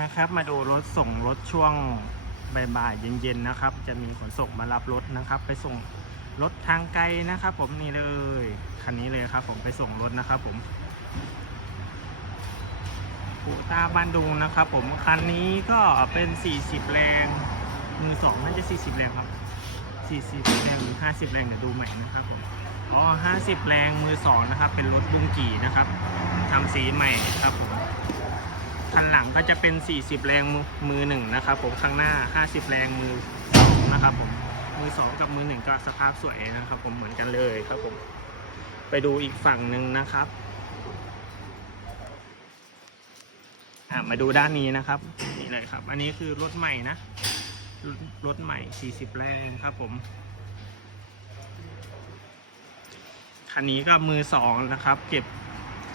นะครับ มาดูรถส่งรถช่วงบ่ายๆเย็นๆนะครับ จะมีขนส่งมารับรถนะครับ ไปส่งรถทางไกลนะครับ ผมนี่เลยคันนี้เลยครับ ผมไปส่งรถนะครับ ผมปูตาบันดุงนะครับ ผมคันนี้ก็เป็น 40 แรงมือสองน่าจะ 40 แรงครับ 40 แรงหรือ 50 แรงเดี๋ยวดูใหม่นะครับผมอ๋อ50 แรงมือสองนะครับ เป็นรถบุ้งกี่นะครับทำสีใหม่ครับผม คันหลังก็จะเป็น 40 แรงมือหนึ่งนะครับผมข้างหน้า 50 แรงมือสองนะครับผมมือสองกับมือหนึ่งก็สภาพสวยนะครับ ผมเหมือนกันเลยครับผมไปดูอีกฝั่งหนึ่งนะครับมาดูด้านนี้นะครับนี่เลยครับ อันนี้คือรถใหม่นะรถรถใหม่ 40 แรงครับผมคันนี้ก็มือสองนะครับ เก็บ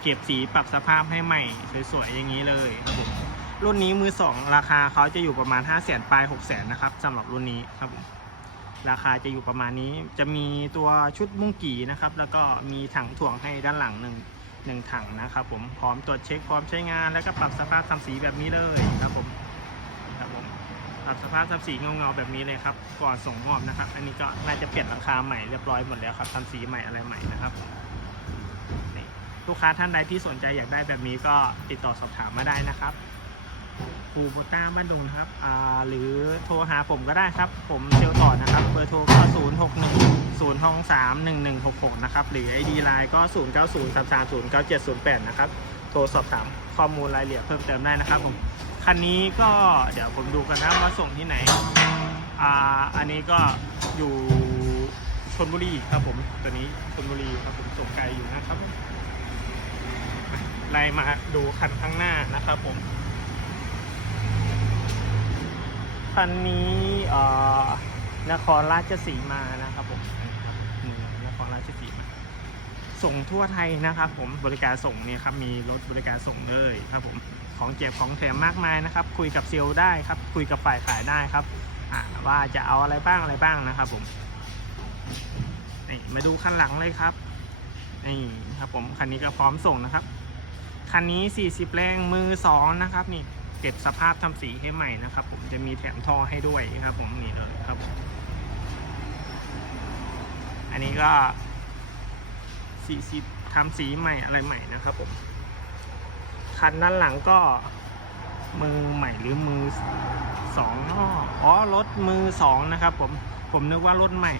เก็บสีปรับสภาพให้ใหม่สวยๆอย่างนี้เลยครับผมรุ่นนี้มือสองราคาเขาจะอยู่ประมาณ 5 0 0 0 0 0ปลาย6 0 0 0 0นะครับสำหรับรุ่นนี้ครับผมราคาจะอยู่ประมาณนี้จะมีตัวชุดมุ้งกี่นะครับ แล้วก็มีถังถ่วงให้ด้านหลังหนึ่งหนึ่งถังนะครับผมพร้อมตรวจเช็คพร้อมใช้งานแล้วก็ปรับสภาพทำสีแบบนี้เลยครับผมครับผมปรับสภาพทำสีเงาๆแบบนี้เลยครับ ก่อนส่งมอบนะครับ อันนี้ก็น่าจะเปลี่ยนหลังคาใหม่เรียบร้อยหมดแล้วครับทำสีใหม่อะไรใหม่นะครับ ลูกค้าท่านใดที่สนใจอยากได้แบบนี้ก็ติดต่อสอบถามมาได้นะครับฟูโบต้าบ้านดุงนะครับอ่าหรือโทรหาผมก็ได้ครับ ผมเซลต่อนะครับ เบอร์โทรก็0 6 1 0 2 3 1 1 6 6 นะครับ หรือ ID Line ก็ 0 9 0 3 3 0 9 7 0 8 นะครับ โทรสอบถามข้อมูลรายละเอียดเพิ่มเติมได้นะครับผมคันนี้ก็เดี๋ยวผมดูกันนะว่าส่งที่ไหนอ่าอันนี้ก็อยู่ชนบุรีครับผม ตัวนี้ชนบุรีครับผมส่งไกลอยู่นะครับ ไล่มาดูคันข้างหน้านะครับผม คันนี้นครราชสีมานะครับผมนครราชสีมา ส่งทั่วไทยนะครับผมบริการส่งเนี่ยครับมีรถบริการส่งเลยครับผมของแจกของแถมมากมายนะครับ คุยกับเซลล์ได้ครับ คุยกับฝ่ายขายได้ครับว่าจะเอาอะไรบ้างอะไรบ้างนะครับผมนี่มาดูคันหลังเลยครับนี่ครับผมคันนี้ก็พร้อมส่งนะครับ คันนี้ 40 แรงมือ 2 นะครับนี่เก็บสภาพทำสีให้ใหม่นะครับ ผมจะมีแถมท่อให้ด้วยครับ ผมนี่เลยครับ อันนี้ก็ 40ทำสีใหม่อะไรใหม่นะครับ ผมคันด้านหลังก็มือใหม่หรือมือสองอ้ออ๋อรถมือสองนะครับ ผมผมนึกว่ารถใหม่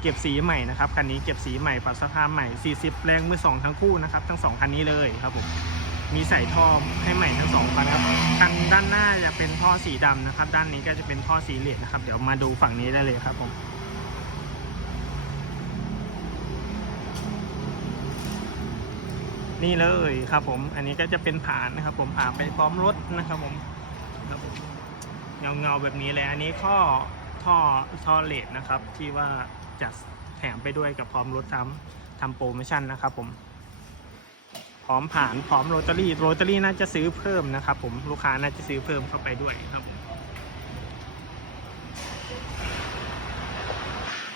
เก็บสีใหม่นะครับคันนี้เก็บสีใหม่ปรับสภาพใหม่ 40 แรงมือสองทั้งคู่นะครับทั้งสองคันนี้เลยครับผมมีใส่ท่อให้ใหม่ทั้งสองคันครับคันด้านหน้าจะเป็นท่อสีดำนะครับ ด้านนี้ก็จะเป็นท่อสีเหลืองนะครับ เดี๋ยวมาดูฝั่งนี้ได้เลยครับผมนี่เลยครับผม อันนี้ก็จะเป็นผานนะครับ ผมผานไปพร้อมรถนะครับผมครับผมเงาเงาแบบนี้เลยอันนี้ข้อ ท่อท่อเลดนะครับ ที่ว่าจะแถมไปด้วยกับพร้อมรถทำทำโปรโมชั่นนะครับผมพร้อมผ่านพร้อมโรตารี่โรตารี่น่าจะซื้อเพิ่มนะครับ ผมลูกค้าน่าจะซื้อเพิ่มเข้าไปด้วยครับ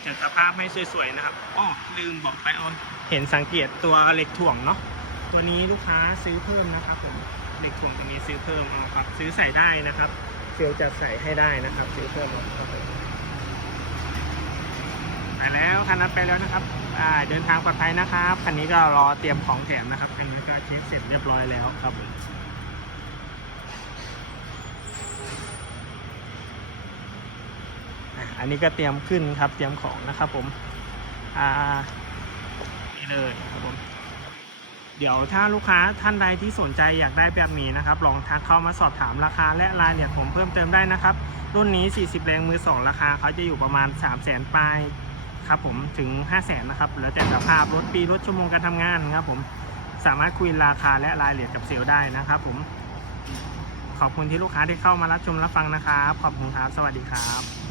จัดสภาพให้สวยๆนะครับอ้อลืมบอกไปเอาเห็นสังเกตตัวเหล็กถ่วงเนาะตัวนี้ลูกค้าซื้อเพิ่มนะครับผมเหล็กถ่วงตัวนี้ซื้อเพิ่มเอาครับ ซื้อใส่ได้นะครับเซลจะใส่ให้ได้นะครับ ซื้อเพิ่มเอาครับ ไปแล้วคันนั้นไปแล้วนะครับเดินทางปลอดภัยนะครับคันนี้ก็รอเตรียมของแถมนะครับคันนี้ก็เช็คเสร็จเรียบร้อยแล้วครับอันนี้ก็เตรียมขึ้นครับเตรียมของนะครับผมอ่านี่เลยครับผมเดี๋ยวถ้าลูกค้าท่านใดที่สนใจอยากได้แบบนี้นะครับ ลองทักเข้ามาสอบถามราคาและรายละเอียดผมเพิ่มเติมได้นะครับ รุ่นนี้ 40 แรงมือ 2 ราคาเขาจะอยู่ประมาณ 3 0 0 0 0 0ปลาย ครับผมถึง 5 0 0แสนนะครับแล้วแต่สภาพรถปีรถชั่วโมงการทำงานครับผมสามารถคุยราคาและรายละเอียดกับเซลล์ได้นะครับผมขอบคุณที่ลูกค้าที่เข้ามารับชมรับฟังนะครับ ขอบคุณครับ สวัสดีครับ